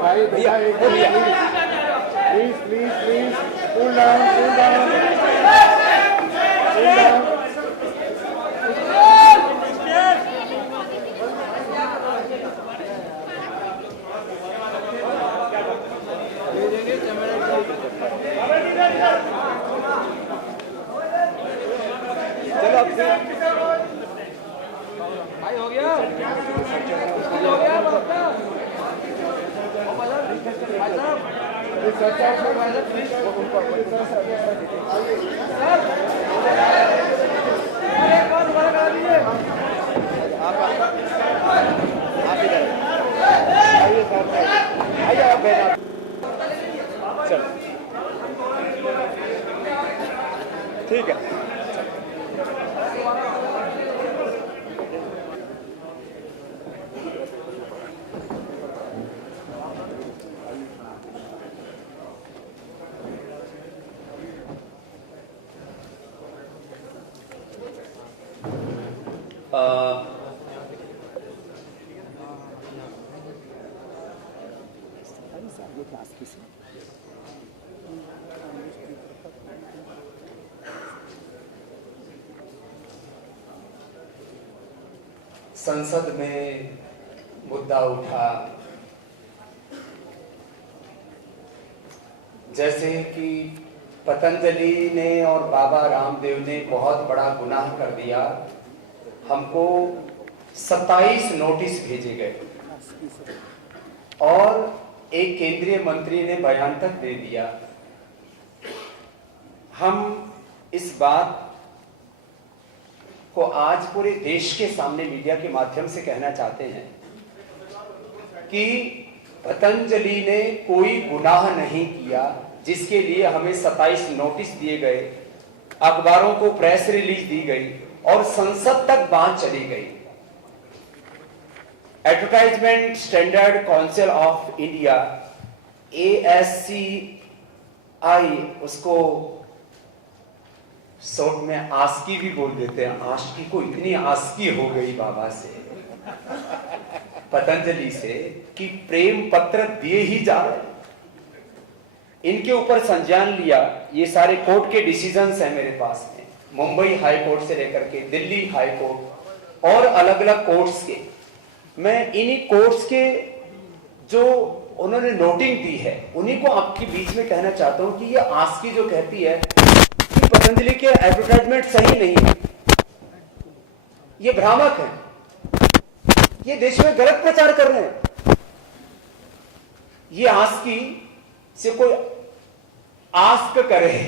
भाई भैया please please please cool down cool down cool down. चलो भाई हो गया हो गया चलो ठीक है। संसद में मुद्दा उठा, जैसे कि पतंजलि ने और बाबा रामदेव ने बहुत बड़ा गुनाह कर दिया, हमको 27 नोटिस भेजे गए और एक केंद्रीय मंत्री ने बयान तक दे दिया। हम इस बात को आज पूरे देश के सामने मीडिया के माध्यम से कहना चाहते हैं कि पतंजलि ने कोई गुनाह नहीं किया जिसके लिए हमें 27 नोटिस दिए गए, अखबारों को प्रेस रिलीज दी गई और संसद तक बात चली गई। Advertisement standard council of India ASCI, उसको शॉर्ट में आस्की भी बोल देते हैं, आस्की को इतनी आस्की हो गई बाबा से, पतंजलि से, कि प्रेम पत्र दिए ही जा रहे। इनके ऊपर संज्ञान लिया। ये सारे कोर्ट के डिसीजंस हैं मेरे पास में, मुंबई हाई कोर्ट से लेकर के दिल्ली हाई कोर्ट और अलग अलग कोर्ट्स के। मैं इन्हीं कोर्ट्स के जो उन्होंने नोटिंग दी है उन्हीं को आपके बीच में कहना चाहता हूं कि ये आस्की जो कहती है कि पतंजलि के एडवर्टाइजमेंट सही नहीं है, ये भ्रामक है, ये देश में गलत प्रचार कर रहे हैं। ये आस्की से कोई आस्क करे,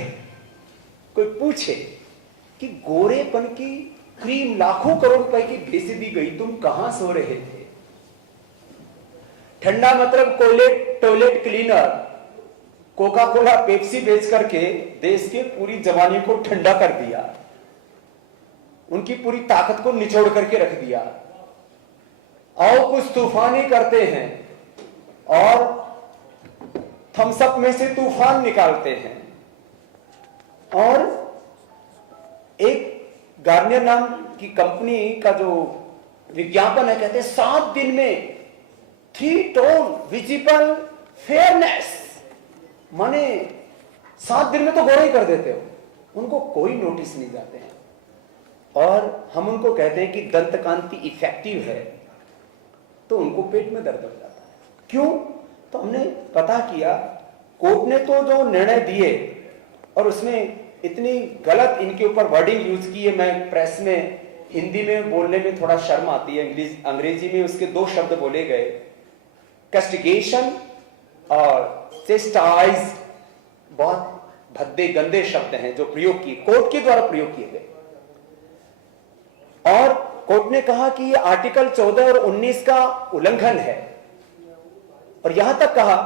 कोई पूछे कि गोरेपन की क्रीम लाखों करोड़ रुपए की बेच दी गई, तुम कहां सो रहे थे? ठंडा मतलब toilet cleaner, Coca Cola, Pepsi बेच करके देश के पूरी जवानी को ठंडा कर दिया, उनकी पूरी ताकत को निचोड़ करके रख दिया। आओ कुछ तूफानी करते हैं और थम्सअप में से तूफान निकालते हैं। और एक गार्नियर नाम की कंपनी का जो विज्ञापन है, कहते हैं 7 दिन में 3 टोन विजिबल फेयरनेस, माने 7 दिन में तो गोरा ही कर देते हो। उनको कोई नोटिस नहीं जाते हैं और हम उनको कहते हैं कि दंतकांति इफेक्टिव है, तो उनको पेट में दर्द हो जाता है। क्यों? तो हमने पता किया, कोर्ट ने तो जो निर्णय दिए और उसमें इतनी गलत इनके ऊपर वर्डिंग यूज की है, मैं प्रेस में हिंदी में बोलने में थोड़ा शर्म आती है, अंग्रेजी में उसके 2 शब्द बोले गए, कैस्टिगेशन और चेस्टाइज, बहुत भद्दे गंदे शब्द हैं जो प्रयोग किए, कोर्ट के द्वारा प्रयोग किए गए। और कोर्ट ने कहा कि ये आर्टिकल 14 और 19 का उल्लंघन है और यहां तक कहा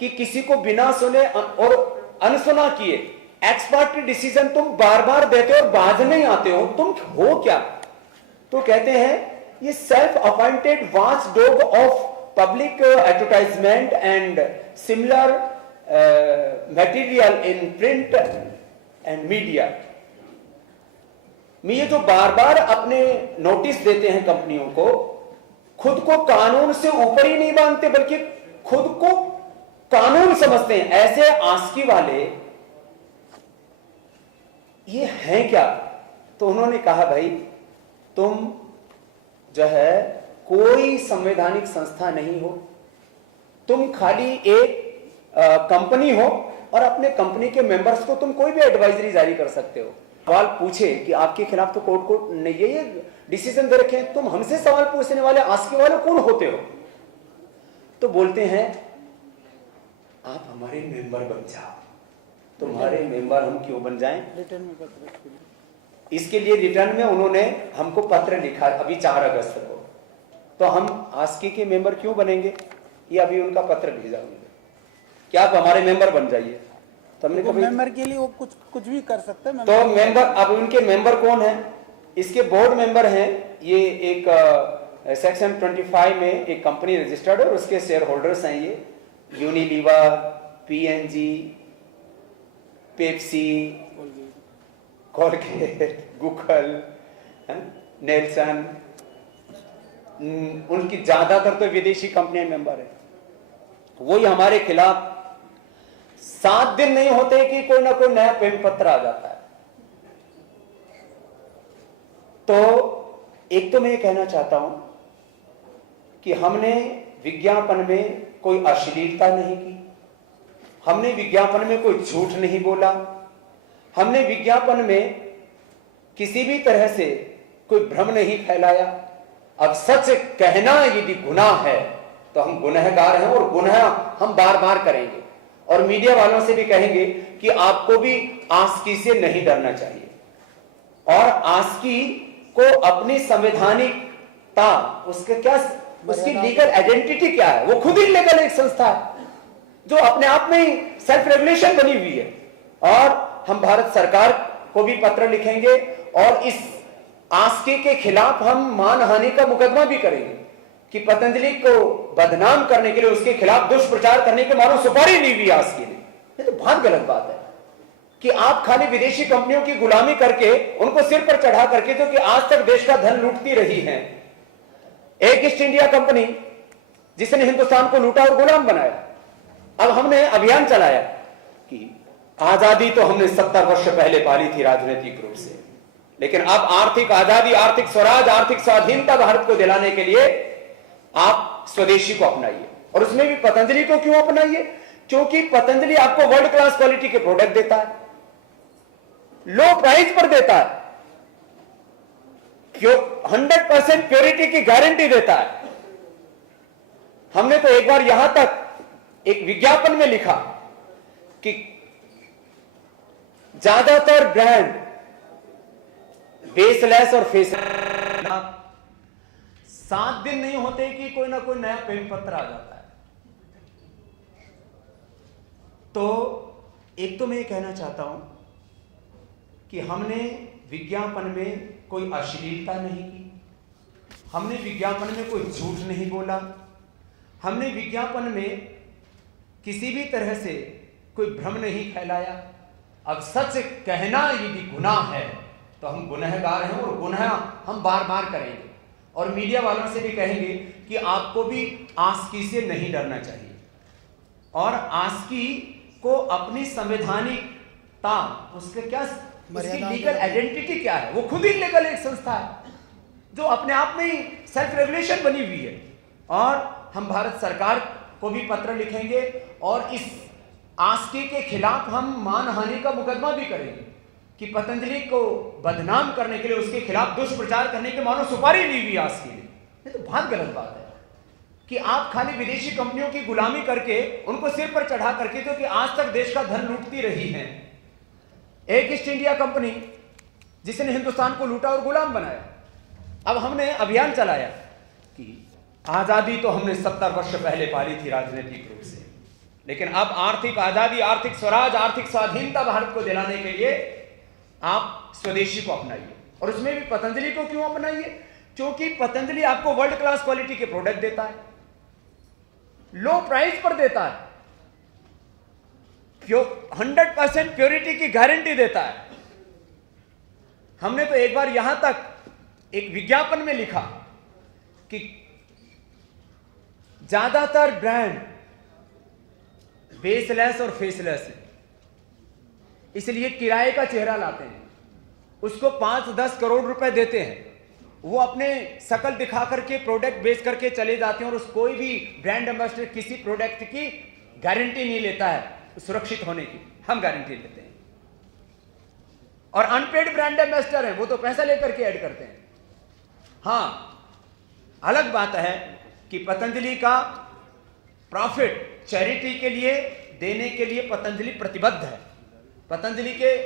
कि किसी को बिना सुने और अनसुना किए एक्सपर्ट डिसीजन तुम बार बार देते हो और बाज नहीं आते हो, तुम हो क्या? तो कहते हैं ये self appointed watch dog of public advertisement and similar material in print and media ये जो बार बार अपने नोटिस देते हैं कंपनियों को, खुद को कानून से ऊपर ही नहीं मानते बल्कि खुद को कानून समझते हैं। ऐसे आस्की वाले ये हैं क्या? तो उन्होंने कहा भाई तुम जो है कोई संवैधानिक संस्था नहीं हो, तुम खाली एक कंपनी हो और अपने कंपनी के मेंबर्स को तुम कोई भी एडवाइजरी जारी कर सकते हो। सवाल पूछे कि आपके खिलाफ तो कोर्ट ने ये डिसीजन दे रखे हैं, तुम हमसे सवाल पूछने वाले आस्की वाले कौन होते हो? तो बोलते हैं आप हमारे मेंबर बन जाओ। तुम्हारे मेंबर हम क्यों बन जाएं? रिटर्न में पत्र इसके लिए रिटर्न में उन्होंने हमको पत्र लिखा अभी 4 अगस्त को। तो हम आस्की के मेंबर क्यों बनेंगे? ये अभी उनका पत्र भेजा उन्होंने कि आप हमारे मेंबर बन जाइए। तो हमने कहा मेंबर के लिए वो कुछ भी कर सकते हैं। तो मेंबर, अब उनके मेंबर कौन है? इसके बोर्ड मेंबर हैं, ये एक सेक्शन 25 में एक कंपनी रजिस्टर्ड है और उसके शेयर होल्डर्स हैं ये Unilever, PNG, Pepsi, Colgate, Google, Nelson, उनकी ज्यादातर तो विदेशी कंपनियां मेंबर है। वही हमारे खिलाफ 7 दिन नहीं होते कि कोई ना कोई नया प्रेम पत्र आ जाता है। तो एक तो मैं ये कहना चाहता हूं कि हमने विज्ञापन में कोई अश्लीलता नहीं की, हमने विज्ञापन में कोई झूठ नहीं बोला, हमने विज्ञापन में किसी भी तरह से कोई भ्रम नहीं फैलाया। अब सच कहना यदि गुनाह है तो हम गुनहगार हैं और गुनाह हम बार बार करेंगे और मीडिया वालों से भी कहेंगे कि आपको भी आस्की से नहीं डरना चाहिए। और आस्की को अपनी संवैधानिकता, उसके क्या, उसकी लीगल आइडेंटिटी क्या है? वो खुद ही लीगल एक संस्था है जो अपने आप में ही सेल्फ रेगुलेशन बनी हुई है। और हम भारत सरकार को भी पत्र लिखेंगे और इस आस्की के खिलाफ हम मानहानि का मुकदमा भी करेंगे कि पतंजलि को बदनाम करने के लिए, उसके खिलाफ दुष्प्रचार करने के मानो सुपारी ली हुई आस्की ने। ये तो बहुत गलत बात है कि आप खाली विदेशी कंपनियों की गुलामी करके, उनको सिर पर चढ़ा करके, जो कि आज तक देश का धन लूटती रही है, एक ईस्ट इंडिया कंपनी जिसने हिंदुस्तान को लूटा और गुलाम बनाया। अब हमने अभियान चलाया कि आजादी तो हमने 70 वर्ष पहले पाली थी राजनीतिक रूप से, लेकिन अब आर्थिक आजादी, आर्थिक स्वराज, आर्थिक स्वाधीनता भारत को दिलाने के लिए आप स्वदेशी को अपनाइए। और उसमें भी पतंजलि को क्यों अपनाइए? क्योंकि पतंजलि आपको वर्ल्ड क्लास क्वालिटी के प्रोडक्ट देता है, लो प्राइस पर देता है, क्यों 100% प्योरिटी की गारंटी देता है। हमने तो एक बार यहां तक एक विज्ञापन में लिखा कि ज्यादातर ब्रांड बेसलेस और फेस, 7 दिन नहीं होते कि कोई ना कोई नया प्रेम पत्र आ जाता है। तो एक तो मैं ये कहना चाहता हूं कि हमने विज्ञापन में कोई अश्लीलता नहीं की, हमने विज्ञापन में कोई झूठ नहीं बोला, हमने विज्ञापन में किसी भी तरह से कोई भ्रम नहीं फैलाया। अब सच कहना यदि गुनाह है तो हम गुनहगार हैं और गुनाह हम बार बार करेंगे और मीडिया वालों से भी कहेंगे कि आपको भी आस्की से नहीं डरना चाहिए। और आस्की को अपनी संवैधानिकता, उसके क्या, उसकी लीगल आइडेंटिटी क्या है? वो खुद ही लीगल एक संस्था है जो अपने आप में ही सेल्फ रेगुलेशन बनी हुई है। और हम भारत सरकार को भी पत्र लिखेंगे और इस आस्की के खिलाफ हम मानहानि का मुकदमा भी करेंगे कि पतंजलि को बदनाम करने के लिए, उसके खिलाफ दुष्प्रचार करने के मानो सुपारी ली हुई आस्की ने। ये तो बहुत गलत बात है कि आप खाली विदेशी कंपनियों की गुलामी करके, उनको सिर पर चढ़ा करके, जो कि आज तक देश का धन लूटती रही है, एक ईस्ट इंडिया कंपनी जिसने हिंदुस्तान को लूटा और गुलाम बनाया। अब हमने अभियान चलाया कि आजादी तो हमने 70 वर्ष पहले पाली थी राजनीतिक रूप से, लेकिन अब आर्थिक आजादी, आर्थिक स्वराज, आर्थिक स्वाधीनता भारत को दिलाने के लिए आप स्वदेशी को अपनाइए। और उसमें भी पतंजलि को क्यों अपनाइए? क्योंकि पतंजलि आपको वर्ल्ड क्लास क्वालिटी के प्रोडक्ट देता है, लो प्राइस पर देता है, 100% प्योरिटी की गारंटी देता है। हमने तो एक बार यहां तक एक विज्ञापन में लिखा कि ज्यादातर ब्रांड बेसलेस और फेसलेस है, इसलिए किराए का चेहरा लाते हैं, उसको 5-10 करोड़ रुपए देते हैं, वो अपने शकल दिखा करके प्रोडक्ट बेच करके चले जाते हैं और उस कोई भी ब्रांड एम्बेसडर किसी प्रोडक्ट की गारंटी नहीं लेता है सुरक्षित होने की, हम गारंटी लेते हैं। और अनपेड ब्रांड एम्बेसडर है, वो तो पैसा लेकर के ऐड करते हैं। हां, अलग बात है कि पतंजलि का प्रॉफिट चैरिटी के लिए देने के लिए पतंजलि प्रतिबद्ध है। पतंजलि के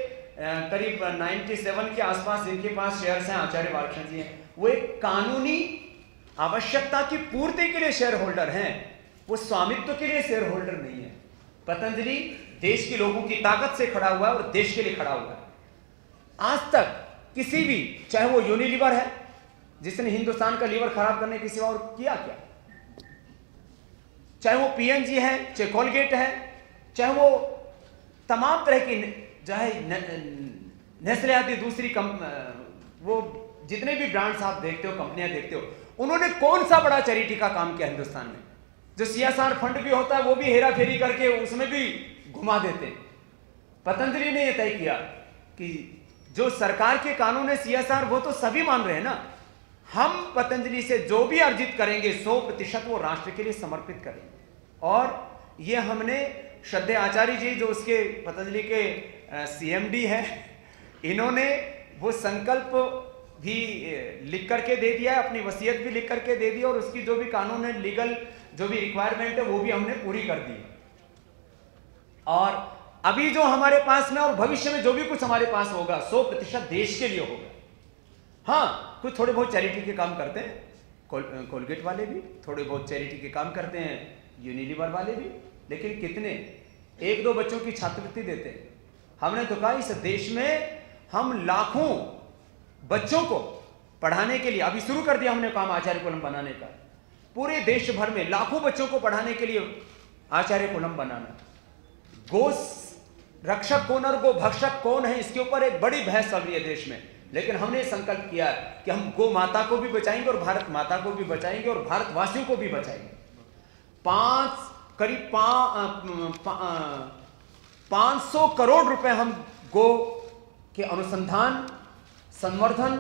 करीब 97 के आसपास इनके पास शेयर्स हैं, आचार्य बालकृष्ण जी हैं, वो एक कानूनी आवश्यकता की पूर्ति के लिए शेयर होल्डर हैं, वो स्वामित्व के लिए शेयर होल्डर नहीं है। पतंजलि देश के लोगों की ताकत से खड़ा हुआ है और देश के लिए खड़ा हुआ है। आज तक किसी भी, चाहे वो यूनिलीवर है जिसने हिंदुस्तान का लीवर खराब करने की सिवा और किया क्या, चाहे वो पीएनजी है, चाहे कोलगेट है, चाहे वो तमाम तरह की, चाहे नेस्ले आदि दूसरी वो जितने भी ब्रांड्स आप देखते हो, कंपनियां देखते हो, उन्होंने कौन सा बड़ा चैरिटी का काम किया हिंदुस्तान में? जो सीएसआर फंड भी होता है वो भी हेरा फेरी करके उसमें भी घुमा देते हैं। पतंजलि ने यह तय किया कि जो सरकार के कानून है सीएसआर, वो तो सभी मान रहे हैं ना, हम पतंजलि से जो भी अर्जित करेंगे 100% वो राष्ट्र के लिए समर्पित करेंगे। और ये हमने श्रद्धेय आचार्य जी जो उसके पतंजलि के सीएमडी है, इन्होंने वो संकल्प भी लिख करके दे दिया है, अपनी वसीयत भी लिख करके दे दी, और उसकी जो भी कानून है, लीगल जो भी रिक्वायरमेंट है वो भी हमने पूरी कर दी। और अभी जो हमारे पास में और भविष्य में जो भी कुछ हमारे पास होगा 100% देश के लिए होगा। हाँ, कुछ थोड़े बहुत चैरिटी के काम करते हैं, कोलगेट वाले भी थोड़े बहुत चैरिटी के काम करते हैं, यूनिलीवर वाले भी, लेकिन कितने? 1-2 बच्चों की छात्रवृत्ति देते हैं। हमने तो कहा इस देश में हम लाखों बच्चों को पढ़ाने के लिए अभी शुरू कर दिया हमने काम आचार्य कोलम बनाने का। पूरे देश भर में लाखों बच्चों को पढ़ाने के लिए आचार्य कोलम बनाना। गो रक्षक कौन और गो भक्षक कौन है, इसके ऊपर एक बड़ी बहस चल रही है देश में, लेकिन हमने संकल्प किया कि हम गो माता को भी बचाएंगे और भारत माता को भी बचाएंगे और भारतवासियों को भी बचाएंगे। करीब 500 करोड़ रुपए हम गो के अनुसंधान, संवर्धन